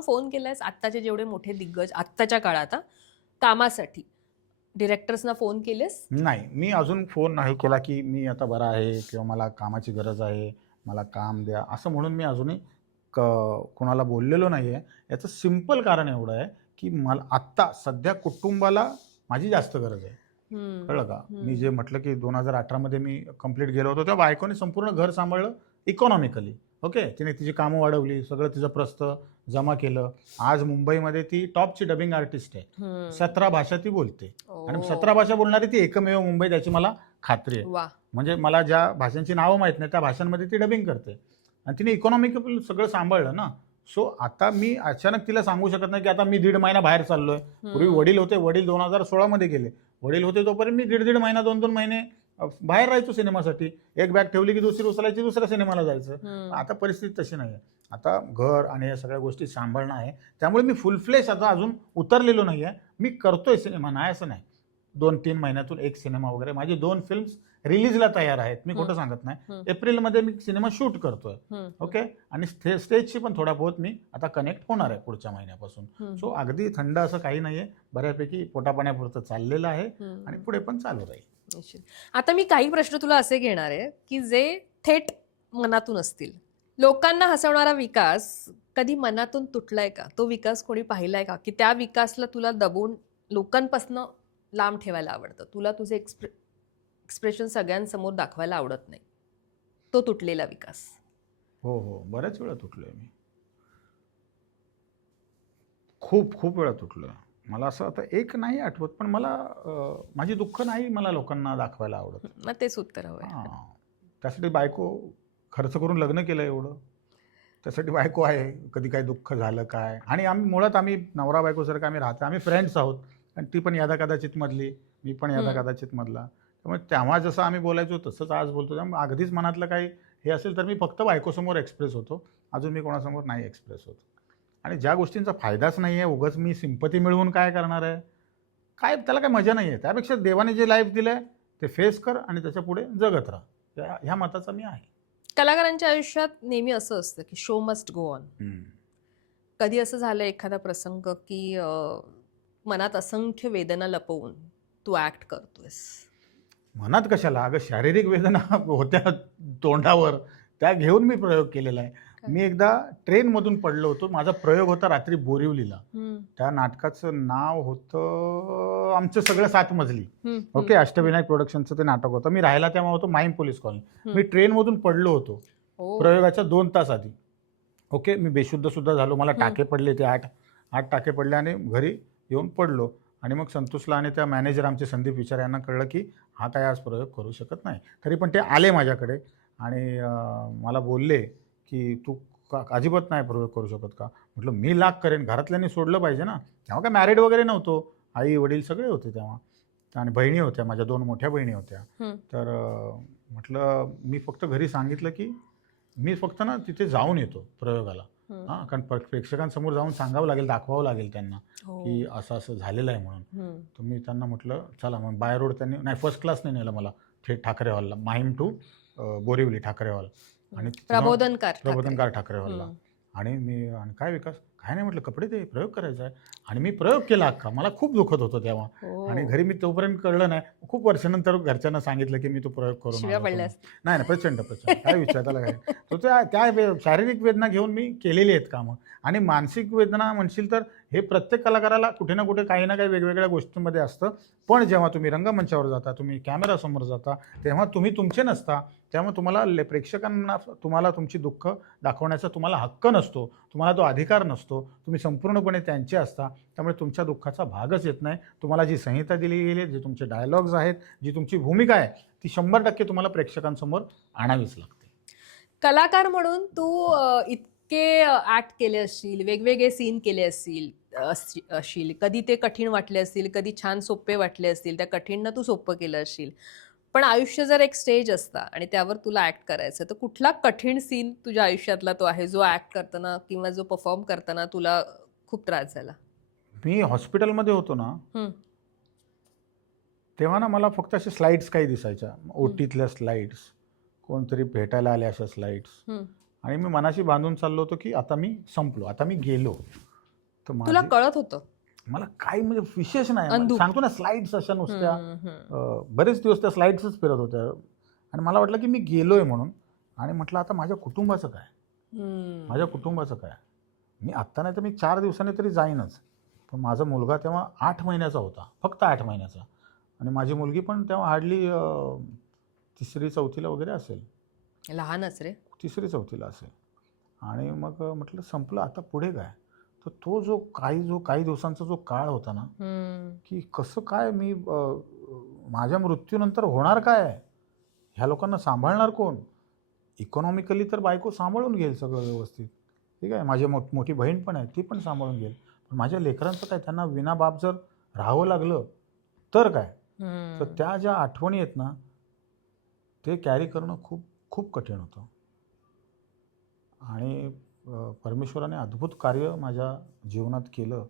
Phone केलायस आत्ताचे जेवढे मोठे दिग्गज आत्ताच्या काळात कामासाठी डिरेक्टर्सना फोन केलेस? नाही, मी अजून फोन नाही केला की मी आता बरा आहे किंवा मला कामाची गरज आहे, मला काम द्या, असं म्हणून मी अजूनही कोणाला बोललेलो नाही आहे. याचं सिंपल कारण एवढं आहे की मला आत्ता सध्या कुटुंबाला माझी जास्त गरज आहे. कळलं का? मी जे म्हटलं की 2018 मध्ये मी कंप्लीट गेलो होतो, तेव्हा बायकोने संपूर्ण घर सांभाळलं इकॉनॉमिकली. ओके, तिने तिची कामं वाढवली, सगळं तिचं प्रस्थ जमा केलं. आज मुंबईमध्ये ती टॉपची डबिंग आर्टिस्ट आहे. 17 भाषा ती बोलते आणि 17 भाषा बोलणारी ती एकमेव मुंबईत, याची मला खात्री आहे. म्हणजे मला ज्या भाषांची नावं माहीत नाही त्या भाषांमध्ये ती डबिंग करते आणि तिने इकॉनॉमिकल सगळं सांभाळलं ना. सो आता मी अचानक तिला सांगू शकत नाही की आता मी 1.5 महिना बाहेर चाललोय. पूर्वी वडील होते, वडील 2016 मध्ये गेले. वडील होते तोपर्यंत मी 1.5 महिना 2 महिने बाहेर राहायचो सिनेमासाठी. एक बॅग ठेवली की दुसरी उचलायची, दुसऱ्या सिनेमाला जायचं. आता परिस्थिती तशी नाही आहे. आता घर आणि या सगळ्या गोष्टी सांभाळणं आहे, त्यामुळे मी फुल फ्लेश आता अजून उतरलेलो नाही आहे. मी करतोय सिनेमा, नाही असं नाही. 2-3 महिन्यातून एक सिनेमा वगैरे. माझी 2 फिल्म्स रिलीजला तयार आहेत, मी खोटं सांगत नाही. एप्रिलमध्ये मी सिनेमा शूट करतोय. ओके, आणि स्टेजशी पण थोडा बहुत मी आता कनेक्ट होणार आहे पुढच्या महिन्यापासून. सो अगदी थंड असं काही नाहीये, बऱ्यापैकी पोटापाण्यापुरतं चाललेलं आहे आणि पुढे पण चालू राहील. आता मी काही प्रश्न तुला असे घेणार आहे की जे थेट मनातून असतील. लोकांना हसवणारा विकास कधी मनातून तुटलाय का? तो विकास कोणी पाहिलाय का की त्या विकासला तुला दबून लोकांपासून लांब ठेवायला आवडतं, तुला तुझे एक्सप्रेशन सगळ्यांसमोर दाखवायला आवडत नाही, तो तुटलेला विकास? हो हो, बऱ्याच वेळा तुटलोय मी. खूप वेळा तुटलोय. मला असं आता एक नाही आठवत, पण मला माझी दुःख नाही मला लोकांना दाखवायला आवडत. मग तेच उत्तर हवंय. त्यासाठी बायको खर्च करून लग्न केलं एवढं, त्यासाठी बायको आहे. कधी काही दुःख झालं काय, आणि मुळात आम्ही नवरा बायकोसारखं आम्ही राहतो. आम्ही फ्रेंड्स आहोत आणि ती पण यदा कदाचित मधली, मी पण यदा कदाचित मधला. त्यामुळे तेव्हा जसं आम्ही बोलायचो तसंच आज बोलतो. त्यामुळे अगदीच मनातलं काही हे असेल तर मी फक्त बायकोसमोर एक्सप्रेस होतो, अजून मी कोणासमोर नाही एक्सप्रेस होत. आणि ज्या गोष्टींचा फायदाच नाही आहे, उगाच मी सिंपती मिळवून काय करणार आहे, काय त्याला काय मजा नाही आहे. त्यापेक्षा देवाने जे लाईफ दिलं आहे ते फेस कर आणि त्याच्या पुढे जगत राहा, ह्या मताचा मी आहे. कलाकारांच्या आयुष्यात नेहमी असं असतं की शो मस्ट गो ऑन. कधी असं झालं एखादा प्रसंग की मनात असंख्य वेदना लपवून तू ऍक्ट करतोयस? मनात कशाला, अगं शारीरिक वेदना होत्या तोंडावर, त्या घेऊन मी प्रयोग केलेला आहे. मी एकदा ट्रेनमधून पडलो होतो. माझा प्रयोग होता रात्री बोरिवलीला. त्या नाटकाचं नाव होतं आमचं सगळं 7 मजली. ओके, अष्टविनायक प्रोडक्शनचं ते नाटक होतं. मी राहायला तेव्हा होतो माहीम पोलीस कॉलनी. मी ट्रेनमधून पडलो होतो प्रयोगाच्या 2 तास आधी. ओके, मी बेशुद्ध सुद्धा झालो, मला टाके पडले, ते 8 टाके पडले आणि घरी येऊन पडलो. आणि मग संतोषला आणि त्या मॅनेजर आमचे संदीप विचार यांना कळलं की हा काय आज प्रयोग करू शकत नाही. तरी पण ते आले माझ्याकडे आणि मला बोलले की तू अजिबात नाही प्रयोग करू शकत का? म्हटलं मी लाख करेन, घरातल्यांनी सोडलं पाहिजे ना. तेव्हा काय मॅरिड वगैरे नव्हतो, आई वडील सगळे होते तेव्हा, आणि बहिणी होत्या, माझ्या 2 मोठ्या बहिणी होत्या. तर म्हटलं मी फक्त घरी सांगितलं की मी फक्त ना तिथे जाऊन येतो प्रयोगाला. कारण प्रेक्षकांसमोर जाऊन सांगावं लागेल, दाखवावं लागेल त्यांना की असं असं झालेलं आहे म्हणून. तर मी त्यांना म्हटलं चला. मग बाय रोड त्यांनी नाही, फर्स्ट क्लासने नेलं मला थेट ठाकरे हॉलला, माहीम टू बोरिवली ठाकरे हॉल, आणि प्रबोधनकार ठाकरे हॉलला. आणि काय विकास, काय नाही म्हटलं, कपडे ते प्रयोग करायचा आहे. आणि मी प्रयोग केला अख्खा. मला खूप दुखत होतं तेव्हा. आणि घरी मी तोपर्यंत कळलं नाही, खूप वर्षानंतर घरच्यांना सांगितलं की मी तो प्रयोग करून नाही, प्रचंड काय विचार त्याला काय. तो त्या शारीरिक वेदना घेऊन मी केलेली आहेत कामं. आणि मानसिक वेदना म्हणशील तर हे प्रत्येक कलाकाराला कुठे ना कुठे काही ना काही वेगवेगळ्या गोष्टींमध्ये असतं. पण जेव्हा तुम्ही रंगमंचावर जाता, तुम्ही कॅमेरासमोर जाता, तेव्हा तुम्ही तुमचे नसता. त्यामुळे तुम्हाला प्रेक्षकांना तुम्हाला तुमची दुःख दाखवण्याचा तुम्हाला हक्क नसतो, तुम्हाला तो अधिकार नसतो. तुम्ही संपूर्णपणे त्यांचे असता. त्यामुळे तुमच्या दुःखाचा भागच येत नाही. तुम्हाला जी संहिता दिली गेली आहे, जे तुमचे डायलॉग्स आहेत, जी तुमची भूमिका आहे, ती 100% तुम्हाला प्रेक्षकांसमोर आणावीच लागते. कलाकार म्हणून तू इतके ऍक्ट केले असतील, वेगवेगळे सीन केले असतील, कधी ते कठीण वाटले असतील, कधी छान सोपे वाटले असतील, त्या कठीणनं तू सोपं केलं असशील. पण आयुष्य जर एक स्टेज असता आणि त्यावर तुला ऍक्ट करायचं, तर कुठला कठीण सीन तुझ्या आयुष्यातला तो आहे जो ऍक्ट करताना किंवा जो परफॉर्म करताना तुला खूप त्रास झाला? मी हॉस्पिटलमध्ये होतो ना, तेव्हा ना मला फक्त अशा स्लाइड्स काही दिसायच्या, ओटीतल्या स्लाइड्स, कोणतरी भेटायला आले अशा स्लाइड्स. आणि मी मनाशी बांधून चाललो होतो की आता मी संपलो, आता मी गेलो. तर तुला कळत होतं? मला काही म्हणजे विशेष नाही, अंधूक. सांगतो ना स्लाइड्स अशा नुसत्या हम्म. बरेच दिवस त्या स्लाइड्सच फिरत होत्या आणि मला वाटलं की मी गेलोय म्हणून. आणि म्हटलं आता माझ्या कुटुंबाचं काय, माझ्या कुटुंबाचं काय. मी आत्ता नाही तर मी 4 दिवसांनी तरी जाईनच. पण माझा मुलगा तेव्हा 8 महिन्याचा होता, फक्त 8 महिन्याचा. आणि माझी मुलगी पण तेव्हा हार्डली 3री-4थीला वगैरे असेल, लहानच रे. 3री-4थीला असेल. आणि मग म्हटलं संपलं, आता पुढे काय. तर तो जो काही दिवसांचा जो काळ होता ना, की कसं काय मी माझ्या मृत्यूनंतर होणार काय, ह्या लोकांना सांभाळणार कोण. इकॉनॉमिकली तर बायको सांभाळून घेईल सगळं व्यवस्थित, ठीक आहे, माझी मोठी बहीण पण आहे, ती पण सांभाळून घेईल. पण माझ्या लेकरांचं काय, त्यांना विना बाप जर राहावं लागलं तर काय. तर त्या ज्या आठवणी आहेत ना, ते कॅरी करणं खूप खूप कठीण होतं. आणि परमेश्वराने अद्भुत कार्य माझ्या जीवनात केलं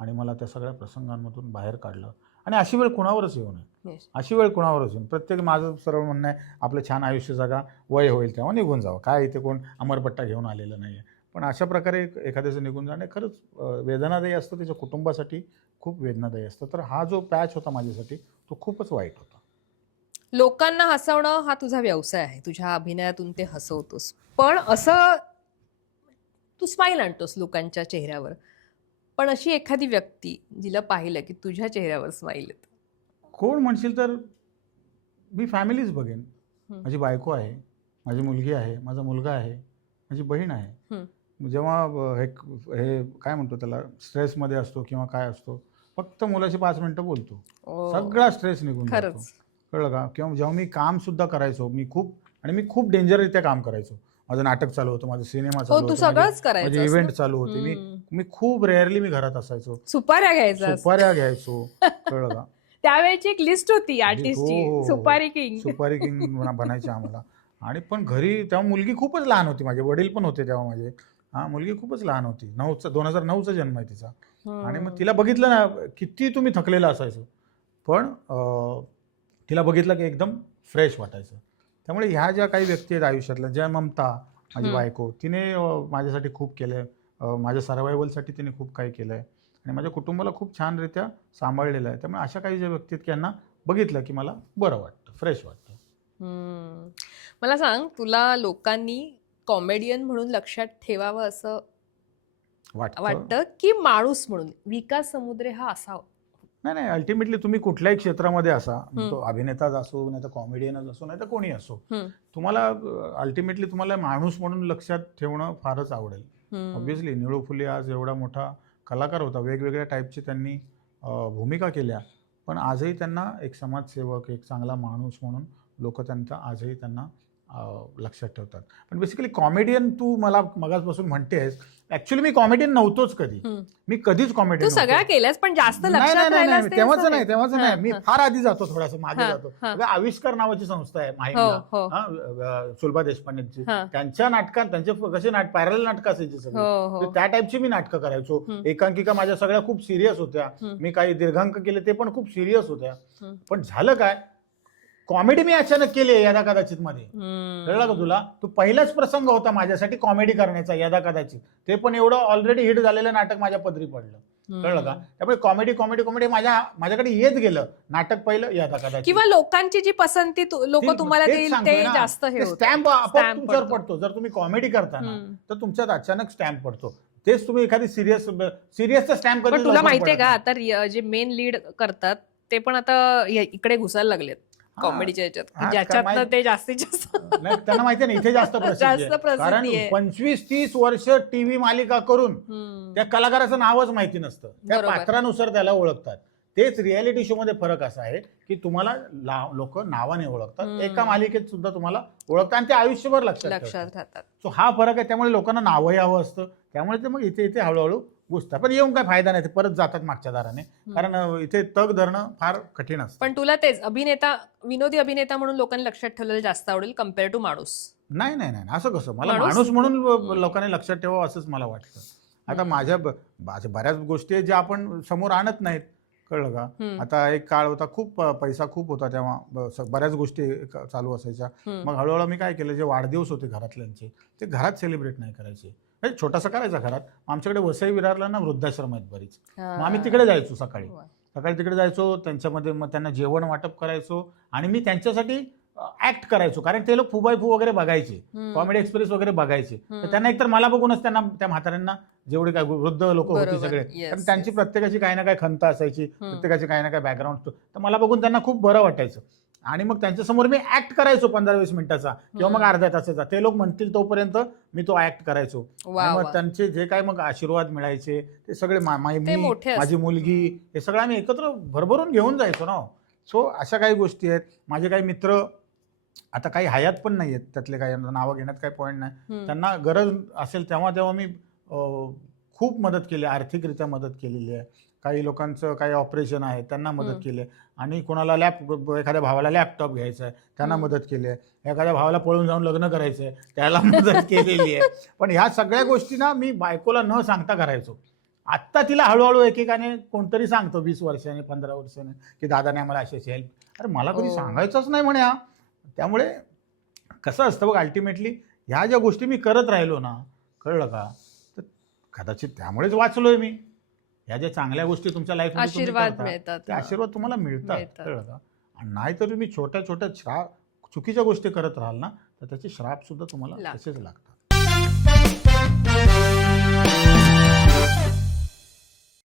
आणि मला त्या सगळ्या प्रसंगांमधून बाहेर काढलं. आणि अशी वेळ कुणावरच येऊ नये, अशी वेळ कुणावरच येऊन. प्रत्येक माझं सरळ म्हणणं आहे, आपलं छान आयुष्य जगा, वय होईल तेव्हा निघून जावं. काय इथे कोण अमरपट्टा घेऊन आलेलं नाही आहे. पण अशा प्रकारे एखाद्याचं निघून जाणे खरंच वेदनादायी असतं, त्याच्या कुटुंबासाठी खूप वेदनादायी असतं. तर हा जो पॅच होता माझ्यासाठी तो खूपच वाईट होता. लोकांना हसवणं हा तुझा व्यवसाय आहे, तुझ्या अभिनयातून ते हसवतोस. पण असं तू स्माईल आणतोस लोकांच्या चेहऱ्यावर. पण अशी एखादी व्यक्ती जिला पाहिलं की तुझ्या चेहऱ्यावर स्माईल येतं? कोण म्हणशील तर मी फॅमिलीच बघेन. माझी बायको आहे, माझी मुलगी आहे, माझा मुलगा आहे, माझी बहीण आहे. जेव्हा हे काय म्हणतो त्याला, स्ट्रेसमध्ये असतो किंवा काय असतो, फक्त मुलाशी 5 मिनिटं बोलतो, सगळा स्ट्रेस निघून जातो. कळलं का. किंवा जेव्हा मी कामसुद्धा करायचो, मी खूप डेंजररित्या काम करायचो. माझं नाटक चालू होतं, माझा सिनेमा चालू होता, माझे इव्हेंट चालू होते. मी खूप रेअरली मी घरात असायचो. सुपाऱ्या घ्यायचो. कळलं का. त्यावेळेची एक लिस्ट होती आर्टिस्टची, सुपारी किंग बनायचे आम्हाला. आणि पण घरी तेव्हा मुलगी खूपच लहान होती, माझे वडील पण होते तेव्हा माझे. मुलगी खूपच लहान होती, 2009चा जन्म आहे तिचा. आणि मग तिला बघितलं ना, किती तुम्ही थकलेला असायचो, पण तिला बघितलं की एकदम फ्रेश वाटायचं. त्यामुळे ह्या ज्या काही व्यक्ती आहेत आयुष्यातल्या, ज्या ममता माझी बायको, तिने माझ्यासाठी खूप केलं आहे, माझ्या सर्वायवलसाठी तिने खूप काही केलं आहे आणि माझ्या कुटुंबाला खूप छानरित्या सांभाळलेलं आहे. त्यामुळे अशा काही ज्या व्यक्ती आहेत की यांना बघितलं की मला बरं वाटतं, फ्रेश वाटतं. मला सांग, तुला लोकांनी कॉमेडियन म्हणून लक्षात ठेवावं असं वाटतं की माणूस म्हणून? विकास समुद्रे हा असावा? नाही, अल्टिमेटली तुम्ही कुठल्याही क्षेत्रामध्ये असा, तो अभिनेताच असो, नाही तर कॉमेडियनच असो, नाही तर कोणी असो, तुम्हाला अल्टिमेटली तुम्हाला माणूस म्हणून लक्षात ठेवणं फारच आवडेल. ऑब्व्हियसली निळू फुले आज एवढा मोठा कलाकार होता, वेगवेगळ्या टाईपची त्यांनी भूमिका केल्या, पण आजही त्यांना एक समाजसेवक, एक चांगला माणूस म्हणून लोक आजही त्यांना लक्षात ठेवतात. पण बेसिकली कॉमेडियन तू मला मगाचपासून म्हणतेस, ऍक्च्युली मी कॉमेडियन नव्हतोच कधी. मी कधीच कॉमेडियन तू सगळ्या केल्यास, पण जास्त लक्षात राहिलास तेव्हाच नाही. मी फार आधी जातो, थोडासा मागे जातो. आविष्कार नावाची संस्था आहे माहीमला, सुलभा देशपांडेंची. त्यांच्या नाटकात त्यांचे कसे पॅरल नाटकं असायची सगळी, त्या टाईपची मी नाटकं करायचो. एकांकिका माझ्या सगळ्या खूप सिरियस होत्या. मी काही दीर्घांक केले, ते पण खूप सिरियस होत्या. पण झालं काय, कॉमेडी मी अचानक केली यदा कदाचित मध्ये. कळलं का तुला. तो पहिलाच प्रसंग होता माझ्यासाठी कॉमेडी करण्याचा, यदा कदाचित. ते पण एवढं ऑलरेडी हिट झालेलं नाटक माझ्या पदरी पडलं. कळलं का. त्यामुळे कॉमेडी माझ्याकडे येत गेलं. नाटक पहिलं, यदा कदाचित. किंवा लोकांची जी पसंती लोक तुम्हाला देईल ते जास्त स्टॅम्प आपोआप तुमच्यावर पडतो. जर तुम्ही कॉमेडी करताना तर तुमच्यात अचानक स्टॅम्प पडतो. तेच तुम्ही एखादी सिरियसचा स्टॅम्प कधी. तुला माहितीये का, आता जे मेन लीड करतात ते पण आता इकडे घुसायला लागलेत कॉमेडीच्या याच्यात, ज्याच्यात ते जास्तीत जास्त त्यांना माहिती नाही इथे जास्त कारण 25-30 वर्ष टीव्ही मालिका करून त्या कलाकाराचं नावच माहिती नसतं, त्या पात्रानुसार त्याला ओळखतात. तेच रियालिटी शो मध्ये फरक असा आहे की तुम्हाला लोक नावाने ओळखतात, एका मालिकेत सुद्धा तुम्हाला ओळखतात आणि ते आयुष्यभर लक्षात राहतात. सो हा फरक आहे. त्यामुळे लोकांना नावं यावं असतं, त्यामुळे ते मग इथे हळूहळू घुसतात. पण येऊन काय फायदा नाही, ते परत जातात मागच्या दाराने, कारण इथे तग धरणं फार कठीण असतं. पण तुला तेच विनोदी अभिनेता म्हणून लोकांनी लक्षात ठेवलेलं जास्त आवडेल कम्पेअर टू माणूस? नाही, असं कसं. मला माणूस म्हणून लोकांनी लक्षात ठेवावं असंच मला वाटतं. आता माझ्या बऱ्याच गोष्टी आहेत ज्या आपण समोर आणत नाहीत. कळलं का. आता एक काळ होता, खूप पैसा खूप होता तेव्हा, बऱ्याच गोष्टी चालू असायच्या. मग हळूहळू मी काय केलं, जे वाढदिवस होते घरातल्यांचे ते घरात सेलिब्रेट नाही करायचे, म्हणजे छोटासा करायचा घरात. आमच्याकडे वसई विरारला ना वृद्धाश्रम आहेत बरीच, मग आम्ही हा. तिकडे जायचो सकाळी. वा. सकाळी तिकडे जायचो, त्यांच्यामध्ये मग त्यांना जेवण वाटप करायचो आणि मी त्यांच्यासाठी ऍक्ट करायचो, कारण ते लोक फू बाय फू वगैरे बघायचे, हम्म. कॉमेडी एक्सप्रेस वगैरे बघायचे. तर हम्म. त्यांना एकतर मला बघूनच त्यांना त्या म्हाताऱ्यांना जेवढे काय वृद्ध लोक होती बरोबर. सगळे, Yes, कारण त्यांची yes. प्रत्येकाची काही ना काही खंत असायची, हम्म. प्रत्येकाची काही ना काही बॅकग्राऊंड, तर मला बघून त्यांना खूप बरं वाटायचं. आणि मग त्यांच्यासमोर मी ऍक्ट करायचो 15-20 मिनिटाचा किंवा मग हम्म. अर्ध्या तासाचा. ते लोक म्हणतील तोपर्यंत मी तो ऍक्ट करायचो. वा आणि वा. मग त्यांचे जे काय मग आशीर्वाद मिळायचे ते सगळे ते मी, मोठे माझी मुलगी, हे सगळं आम्ही एकत्र भरभरून घेऊन जायचो ना. सो अशा काही गोष्टी आहेत. माझे काही मित्र आता काही हयात पण नाही आहेत, त्यातले काही नावं घेण्यात काही पॉईंट नाही. हम्म. त्यांना गरज असेल तेव्हा मी खूप मदत केली, आर्थिकरित्या मदत केलेली आहे. काही लोकांचं काही ऑपरेशन आहे त्यांना मदत हम्म. केली आहे. आणि कोणाला एखाद्या भावाला लॅपटॉप घ्यायचा आहे त्यांना हम्म. मदत केली आहे. एखाद्या भावाला पळून जाऊन लग्न करायचं आहे त्याला मदत केलेली आहे. पण ह्या सगळ्या गोष्टी ना मी बायकोला न सांगता करायचो. आत्ता तिला हळूहळू एकेकाने कोणतरी सांगतो 20 वर्षाने 15 वर्षाने की दादाने आम्हाला अशी हेल्प. अरे मला कधी हो. सांगायचंच नाही म्हणे हा. त्यामुळे कसं असतं बघ, अल्टिमेटली ह्या ज्या गोष्टी मी करत राहिलो ना, कळलं का, तर कदाचित त्यामुळेच वाचलोय मी. ह्या ज्या चांगल्या गोष्टी तुमच्या लाईफमध्ये तुम्ही आशीर्वाद करता, मिळतात. ते हा. आशीर्वाद तुम्हाला मिळतात, मिळतात. कळलं का. आणि नाहीतर तुम्ही छोट्या छोट्या चुकीच्या गोष्टी करत राहाल ना, तर त्याचे श्राप सुद्धा तुम्हाला लागतात. तसेच लागतात.